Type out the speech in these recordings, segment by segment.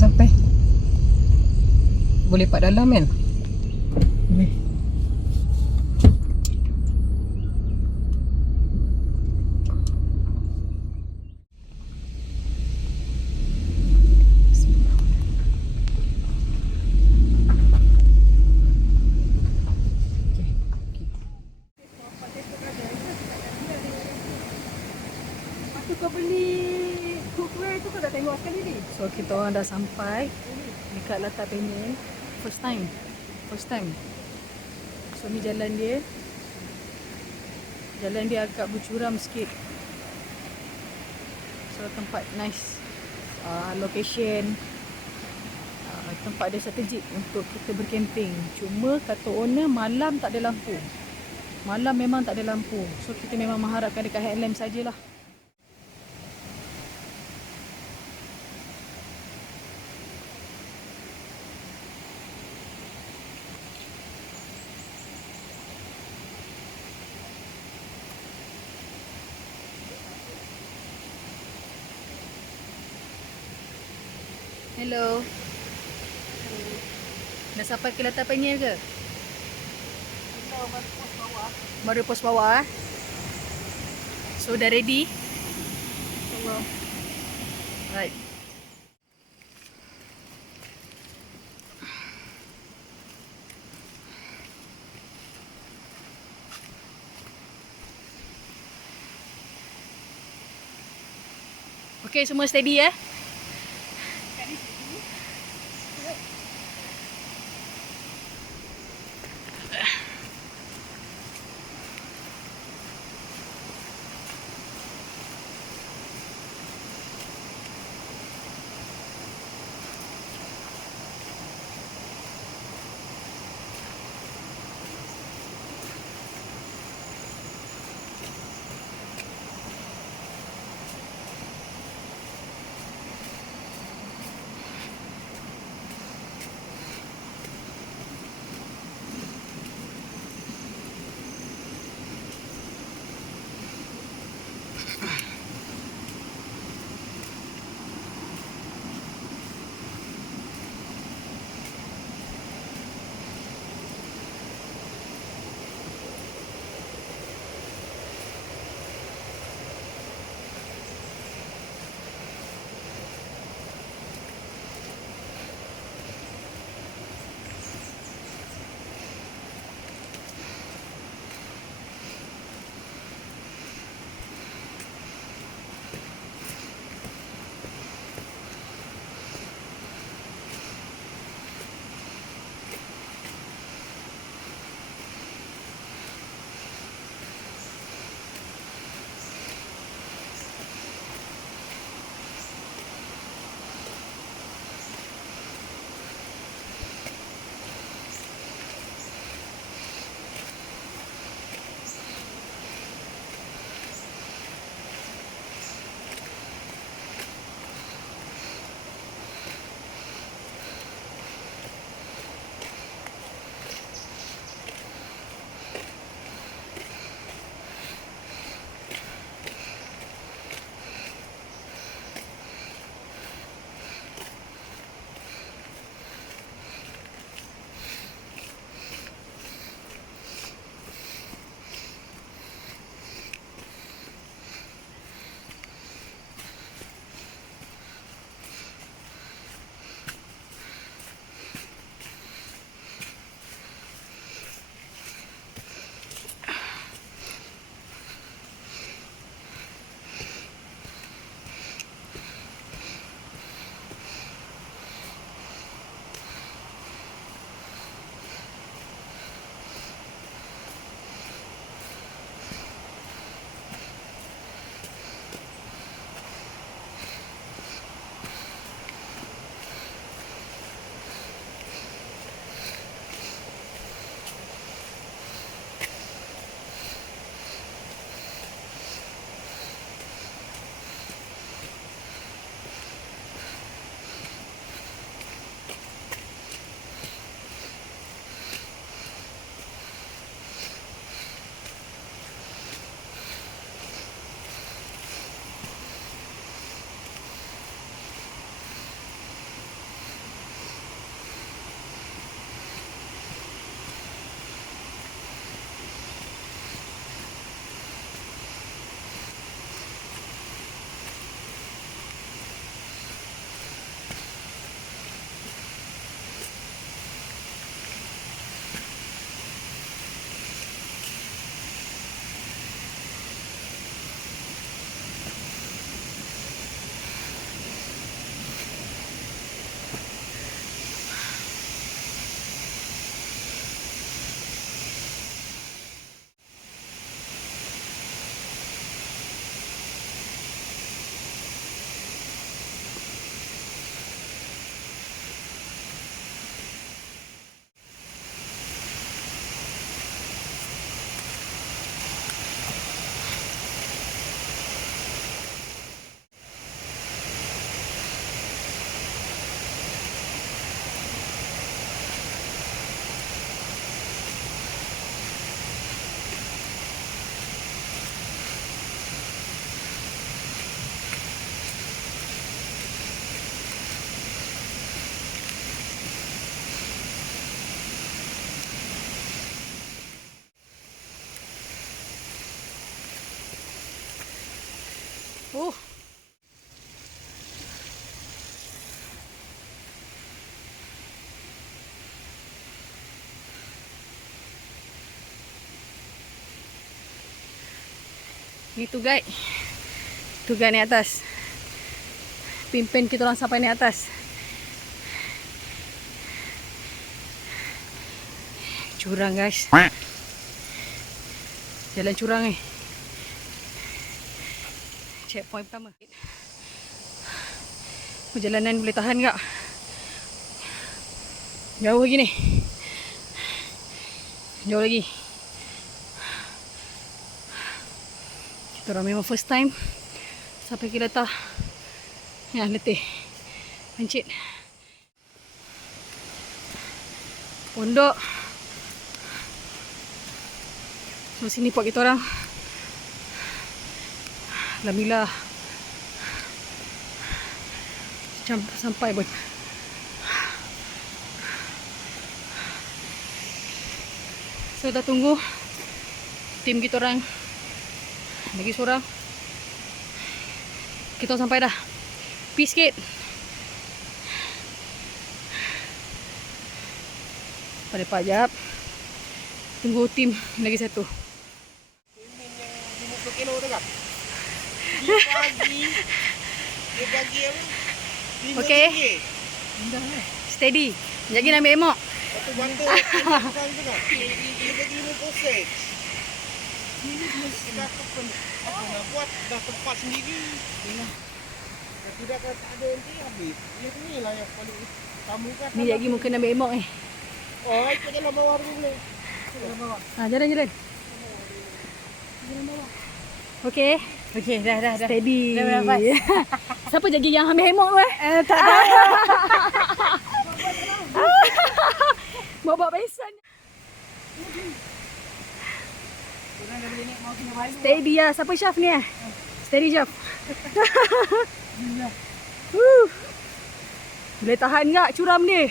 sampai. Boleh pak dalam kan? Boleh. Kau beli cookware tu kau dah tengok sekali ni? So kita orang dah sampai dekat Latar Penyel. First time. So ni jalan dia. Jalan dia agak bercuram sikit. So tempat nice. Location. Tempat dia strategik untuk kita bercamping. Cuma kata owner malam tak ada lampu. Malam memang tak ada lampu. So kita memang mengharapkan dekat headlamp sajalah. Hello. Dah sampai ke Latar Penyel ke? Baru pos bawah. So dah ready? InsyaAllah. Right. Okay, semua steady ya? Oh. Ni tu guide. Tu guide naik atas. Pimpin kita orang sampai naik atas. Curang guys. Jalan curang ni. Checkpoint pertama. Perjalanan boleh tahan tak? Jauh lagi ni. Jauh lagi. Kita orang memang first time sampai ke Latah. Ya, letih. Pancit. Pondok. So, sini pot kita orang. Alhamdulillah. Sampai pun. So, kita tunggu tim kita orang. Lagi seorang. Kita sampai dah. Peace sikit. Pada pajak. Tunggu tim lagi satu. Timin yang 50 kilo tu kan? Dia bagi apa? Okey. Steady. Sekejap lagi nak ambil emok. Satu banda bukan tu kan? Dia bagi 50 sen. Kita apa nak buat? Dah tempat sendiri. Tidak kan tak ada nanti habis. Dia ni lah yang paling utama kan. Ni lagi mungkin nak ambil emok ni. Oh, ikut jalan bawah dulu boleh. Jalan bawah. Ha, jalan. Jalan bawah. Okey. Okey, dah. Steady. Dah berapa? Siapa jadi yang ambil emok tu Tak ada. Bawa pesan. Korang dah boleh naik mau kena balik. Steady lah. Siapa Syaf ni Steady Syaf. Boleh tahan tak curam ni?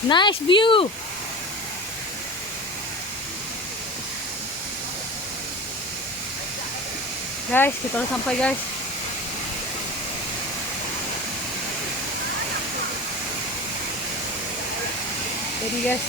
Nice view. Guys, kita dah sampai guys. Jadi guys.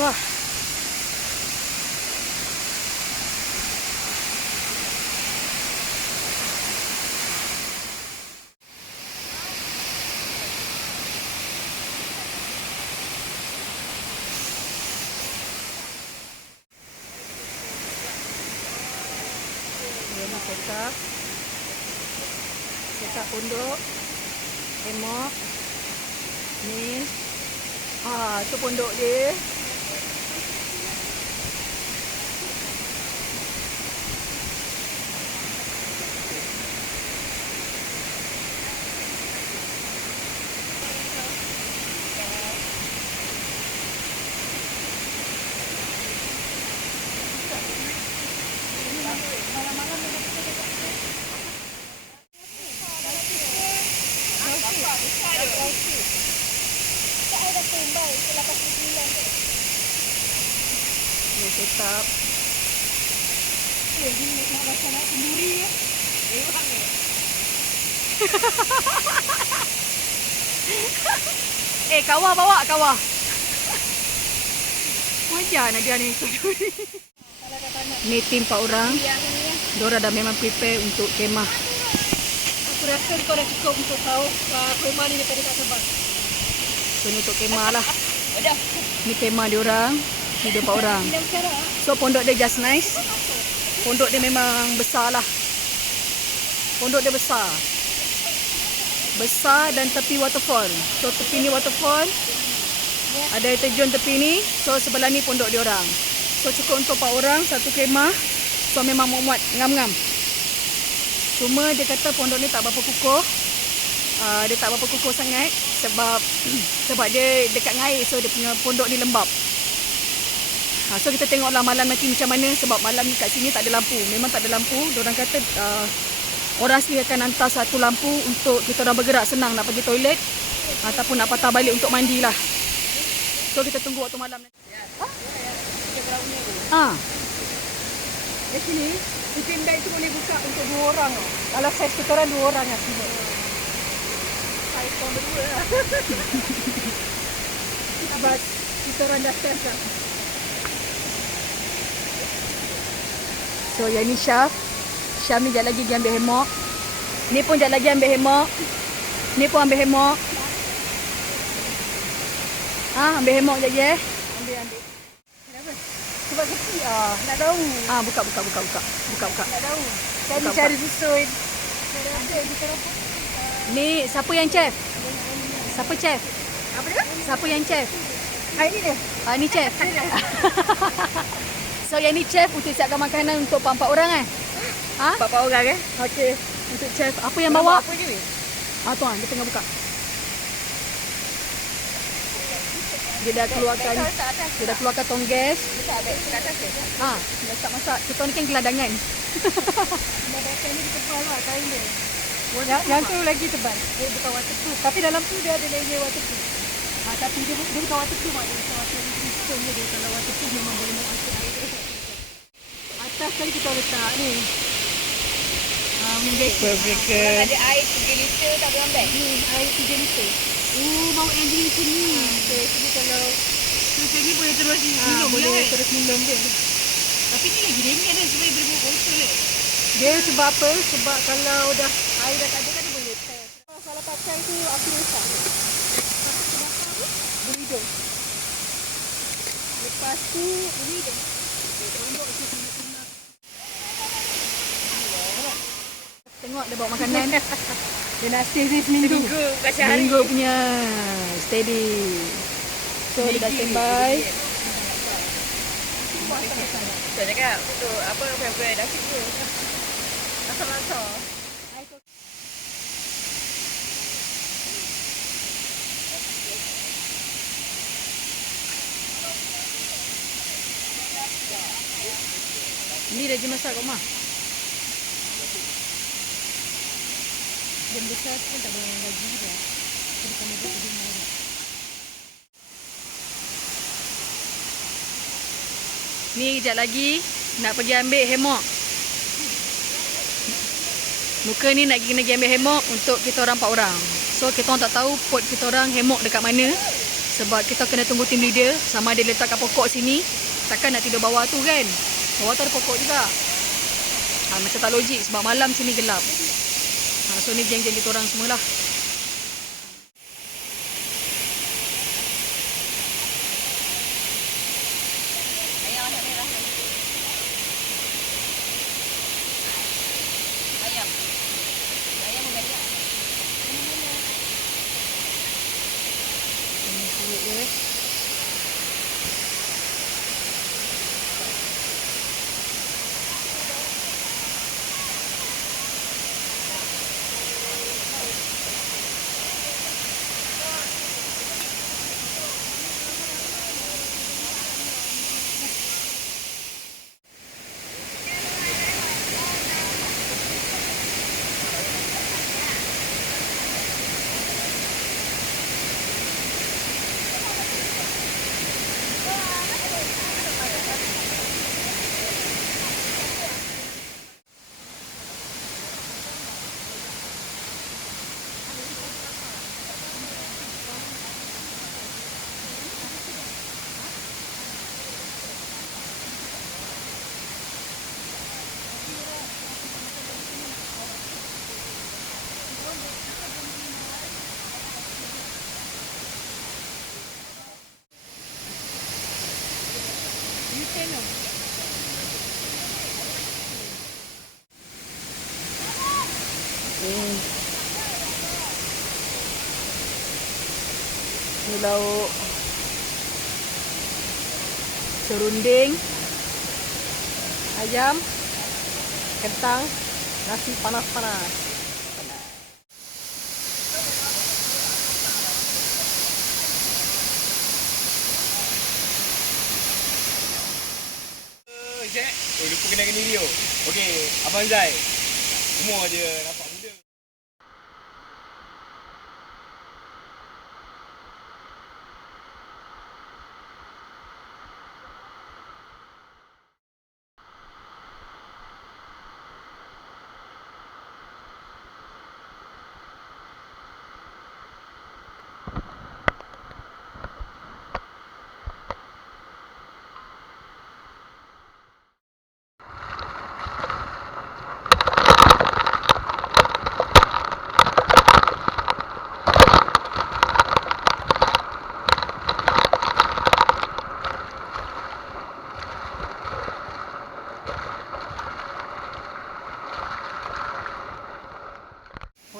Wah. Ini setak pondok, emok, ni, tu pondok dia. dah standby. Itu 89 tu. Dia set up. Ini nak rasa nak kenduri ya. Kawah bawa kawah. Wajar Nadia ni. Ni tim 4 orang. Diorang dah memang prepare untuk kemah. Aku rasa kau dah cukup untuk tahu kemah ni daripada kat Sabah. So ni untuk kemah lah. Ni kemah diorang. Ni dia 4 orang. So pondok dia just nice. Pondok dia memang besar lah. Pondok dia besar. Besar dan tepi waterfall. So tepi ni waterfall. Ada air terjun tepi ni. So sebelah ni pondok diorang. So cukup untuk 4 orang. Satu kemah. So memang muat ngam-ngam. Cuma dia kata pondok ni tak berapa kukuh. Dia tak berapa kukuh sangat. Sebab dia dekat dengan air. So dia punya pondok ni lembap. So kita tengoklah malam nanti macam mana. Sebab malam ni kat sini tak ada lampu. Memang tak ada lampu. Diorang kata orang asli akan hantar satu lampu untuk kita orang bergerak senang nak pergi toilet ataupun nak patah balik untuk mandi lah. So kita tunggu waktu malam nanti. Di sini, sleeping bag tu boleh buka untuk 2 orang. Kalau saiz kita orang 2 orang lah sini. Saiz kau berdua lah. Sebab kita orang dah test lah. So yang ni Syaf. Syaf ni sekejap lagi dia ambil hemok. Ni pun sekejap lagi ambil hemok. Ni pun ambil hemok. Ambil hemok sekejap lagi Ambil. Kenapa? Sebab kecil nak tahu. Buka. Nak tahu. Cari Buka. cara susun. Cara rasa kita orang pun. Ni siapa yang chef? Siapa chef? Apa dia? Siapa yang chef? Ini dia. Ni chef. So yang ni chef untuk siapkan makanan untuk 4 orang 4 orang Okey. Untuk chef. Apa yang bawa? Apa je ni? Tuan, dia tengah buka. Dia dah keluarkan tong gas. Letak beg kat atas ke? Letak masak. Kita ni kan geladangan. Beg ni tebal lah kain dia. Yang tu lagi tebal. Dia bukan waterproof. Tapi dalam tu dia ada layer waterproof. Tapi dia bukan waterproof. Dia bukan waterproof. Dia kalau waterproof memang boleh mengangkut air dia. Atas tadi kita letak ni. Breaker. Ada air 3 liter tak boleh ambil. Ni air 3 liter. Bawa engine macam ni. Jadi kalau Macam ni boleh terus minum boleh terus minum dia. Tapi ni lagi ringan kan sebab boleh buat botol Dia sebab apa? Sebab kalau dah air dah tak ada kan dia boleh test. Kalau pakai tu api rosak. Berido. Lepas tu berido. Tengok dia bawa makanan. Dia nak stay sini seminggu. Minggu punya steady. So dia dah standby. Saya cakap untuk apa favorite nasi tu. Asal-asal. Ni dah je masak kat rumah. Dan besar tu pun tak boleh gaji dah. Jadi kena buat di rumah. Ni kejap lagi nak pergi ambil hemok. Muka ni nak kena pergi ambil hemok untuk kita orang 4 orang. So kita orang tak tahu pot kita orang hemok dekat mana. Sebab kita kena tunggu team leader sama dia letak kat pokok sini. Takkan nak tidur bawah tu kan. Bawah tu ada pokok juga. Macam tak logik sebab malam sini gelap. So ni geng-geng kita orang semualah. Ayam warna merah. Ayam. Ayam banyak. Ini kulit dia. volcano. Ni lauk serunding, ayam, kentang, nasi panas-panas. Jack. Lupa kenalkan diri tu. Okey, Abang Zai. Umur je nampak muda.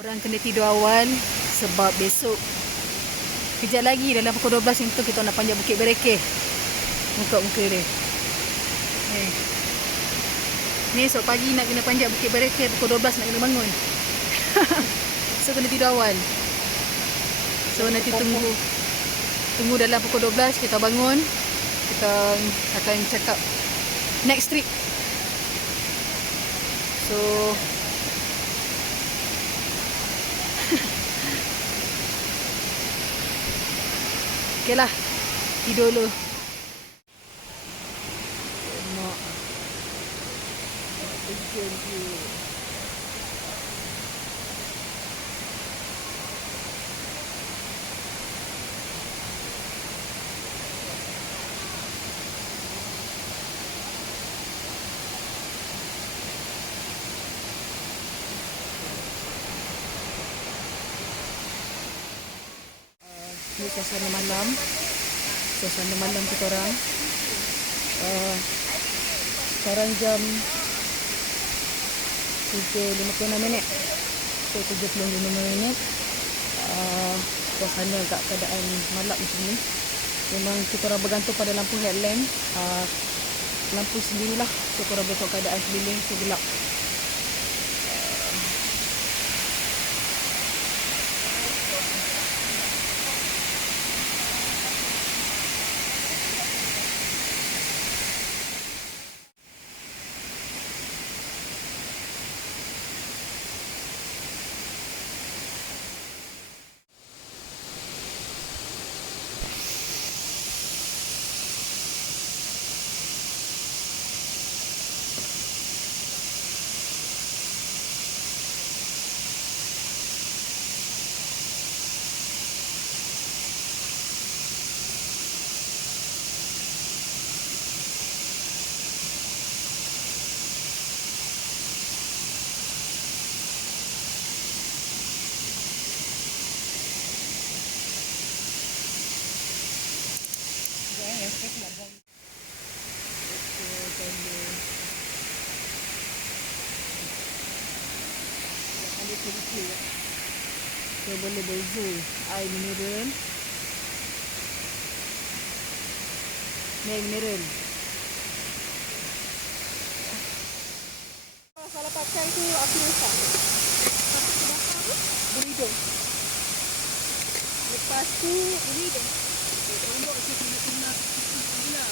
Orang kena tidur awal sebab besok kejap lagi dalam pukul 12 itu kita nak panjat Bukit Berekeh. Muka-muka dia. Ni esok pagi nak kena panjat Bukit Berekeh pukul 12 nak kena bangun. So kena tidur awal. So nanti tunggu dalam pukul 12 kita bangun. Kita akan cakap next trip. So okey lah, tidur dulu. Mak. Hujan je. Ini suasana malam. Suasana malam kita orang. Sekarang jam 7.56 minit. So 75 minit. Suasana kat keadaan malam macam ni. Memang kita orang bergantung pada lampu headlamp. Lampu sendirilah. So korang boleh tahu keadaan sekeliling segelap. So boleh beza air mineral. Ni air mineral. Kalau pakai tu api besar. Lepas tu bakar tu berhidung. Lepas tu berhidung. Tombok tu kena